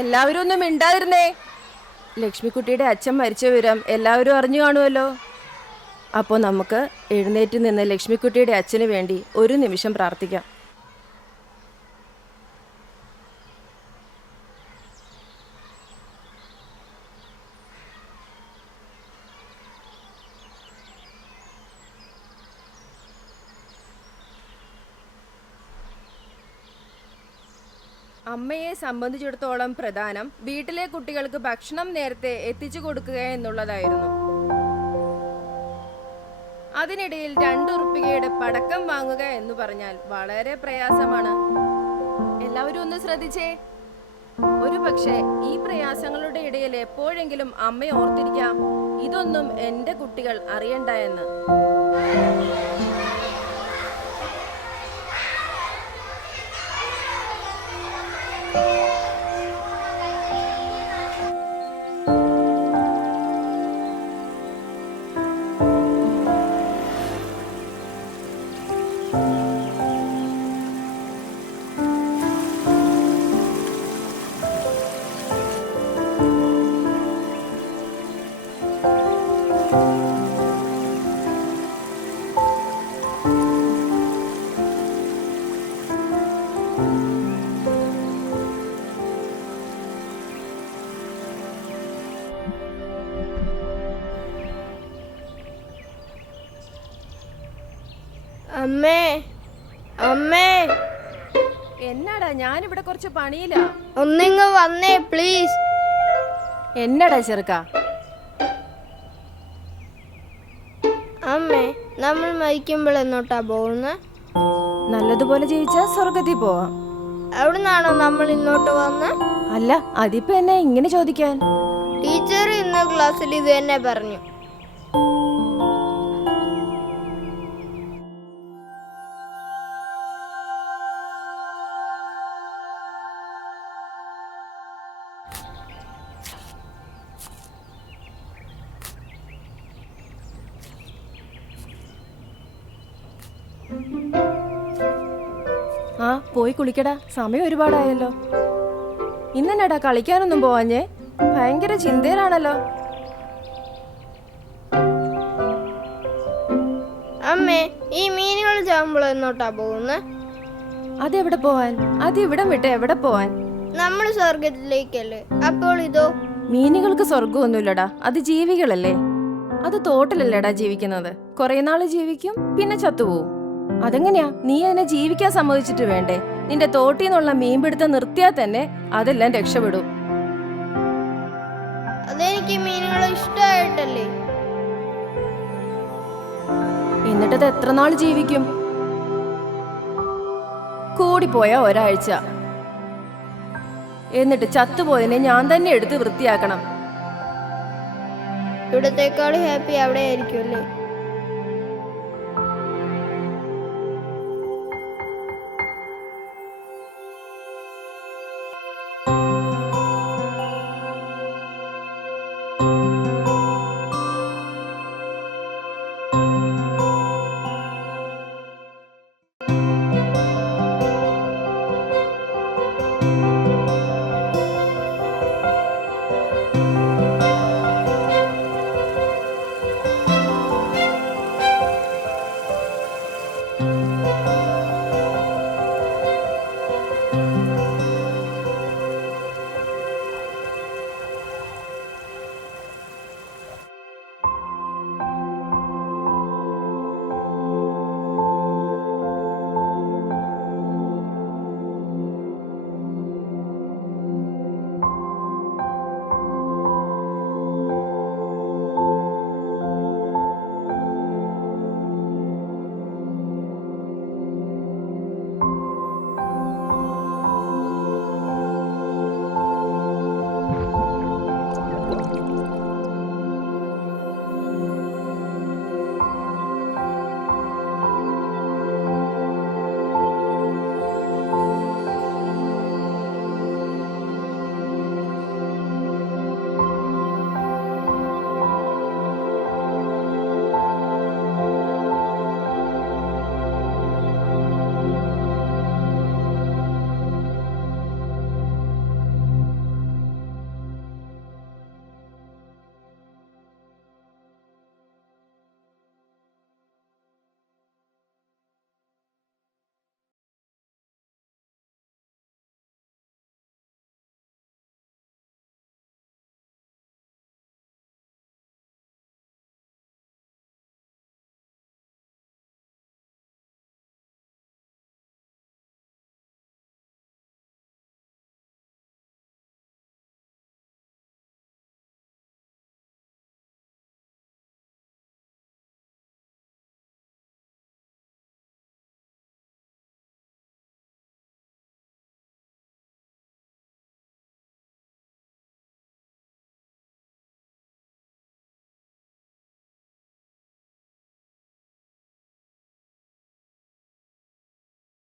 എല്ലാവരും ഒന്നും മിണ്ടാതിരുന്നേ. ലക്ഷ്മിക്കുട്ടിയുടെ അച്ഛൻ മരിച്ച വിവരം എല്ലാവരും അറിഞ്ഞു കാണുമല്ലോ. അപ്പോൾ നമുക്ക് എഴുന്നേറ്റ് നിന്ന് ലക്ഷ്മിക്കുട്ടിയുടെ അച്ഛന് വേണ്ടി ഒരു നിമിഷം പ്രാർത്ഥിക്കാം. അമ്മയെ സംബന്ധിച്ചിടത്തോളം പ്രധാനം വീട്ടിലെ കുട്ടികൾക്ക് ഭക്ഷണം നേരത്തെ എത്തിച്ചു കൊടുക്കുക എന്നുള്ളതായിരുന്നു. അതിനിടയിൽ 2 ഉറുപ്പികയുടെ പടക്കം വാങ്ങുക എന്ന് പറഞ്ഞാൽ വളരെ പ്രയാസമാണ്. എല്ലാവരും ഒന്ന് ശ്രദ്ധിച്ചേ. ഒരു പക്ഷേ ഈ പ്രയാസങ്ങളുടെ ഇടയിൽ എപ്പോഴെങ്കിലും അമ്മ ഓർത്തിരിക്കാം, ഇതൊന്നും എന്റെ കുട്ടികൾ അറിയണ്ട എന്ന്. അമ്മേ, അമ്മേ, എന്നാടാ? ഞാനിവിടെ കുറച്ച് പണിയില്ല. ഒന്നിങ്ങ് വന്നേ പ്ലീസ്. എന്നടാ ചെറുക്ക? അമ്മേ, നമ്മൾ മരിക്കുമ്പോൾ എന്നോട്ടാ പോകുന്നത്? നല്ലതുപോലെ ജീവിച്ചാ സ്വർഗത്തിൽ പോവാം. എവിടുന്നാണോ നമ്മൾ ഇങ്ങോട്ട് വന്ന്? അല്ല, അതിപ്പോ എന്നെ ഇങ്ങനെ ചോദിക്കാൻ? ടീച്ചർ ഇന്ന് ക്ലാസ്സിൽ ഇത് തന്നെ പറഞ്ഞു. ആ, പോയി കുളിക്കടാ, സമയം ഒരുപാടായല്ലോ. ഇന്നെന്നാടാ കളിക്കാനൊന്നും പോവാഞ്ഞേ? ഭയങ്കര ചിന്തയിലാണല്ലോ. അമ്മേ, ഈ മീനുകൾ ചാകുമ്പോൾ എന്നോട്ടാ പോകുന്നത്? അതെവിടെ പോവാൻ? അത് ഇവിടം വിട്ട് എവിടെ പോവാൻ? നമ്മൾ സ്വർഗത്തിലേക്കല്ലേ. അപ്പോൾ ഇതോ? മീനുകൾക്ക് സ്വർഗമൊന്നുമില്ലടാ, അത് ജീവികളല്ലേ. അത് തോട്ടിലല്ലേടാ ജീവിക്കുന്നത്. കുറെ നാള് ജീവിക്കും, പിന്നെ ചത്തുപോകും. അതെങ്ങനെയാ? നീ അതിനെ ജീവിക്കാൻ സമ്മതിച്ചിട്ട് വേണ്ടേ? നിന്റെ തോട്ടിൽ മീൻപിടുത്തം നിർത്തിയാൽ തന്നെ അതെല്ലാം രക്ഷപ്പെടും. അതെനിക്ക് മീനുകളെ ഇഷ്ടമായിട്ടല്ലേ. എന്നിട്ടത് എത്ര നാൾ ജീവിക്കും? കൂടിപ്പോയ ഒരാഴ്ച. എന്നിട്ട് ചത്തുപോയതിനെ ഞാൻ തന്നെ എടുത്ത് വൃത്തിയാക്കണം. ഇവിടത്തേക്കാൾ ഹാപ്പി അവിടെ ആയിരിക്കും അല്ലേ?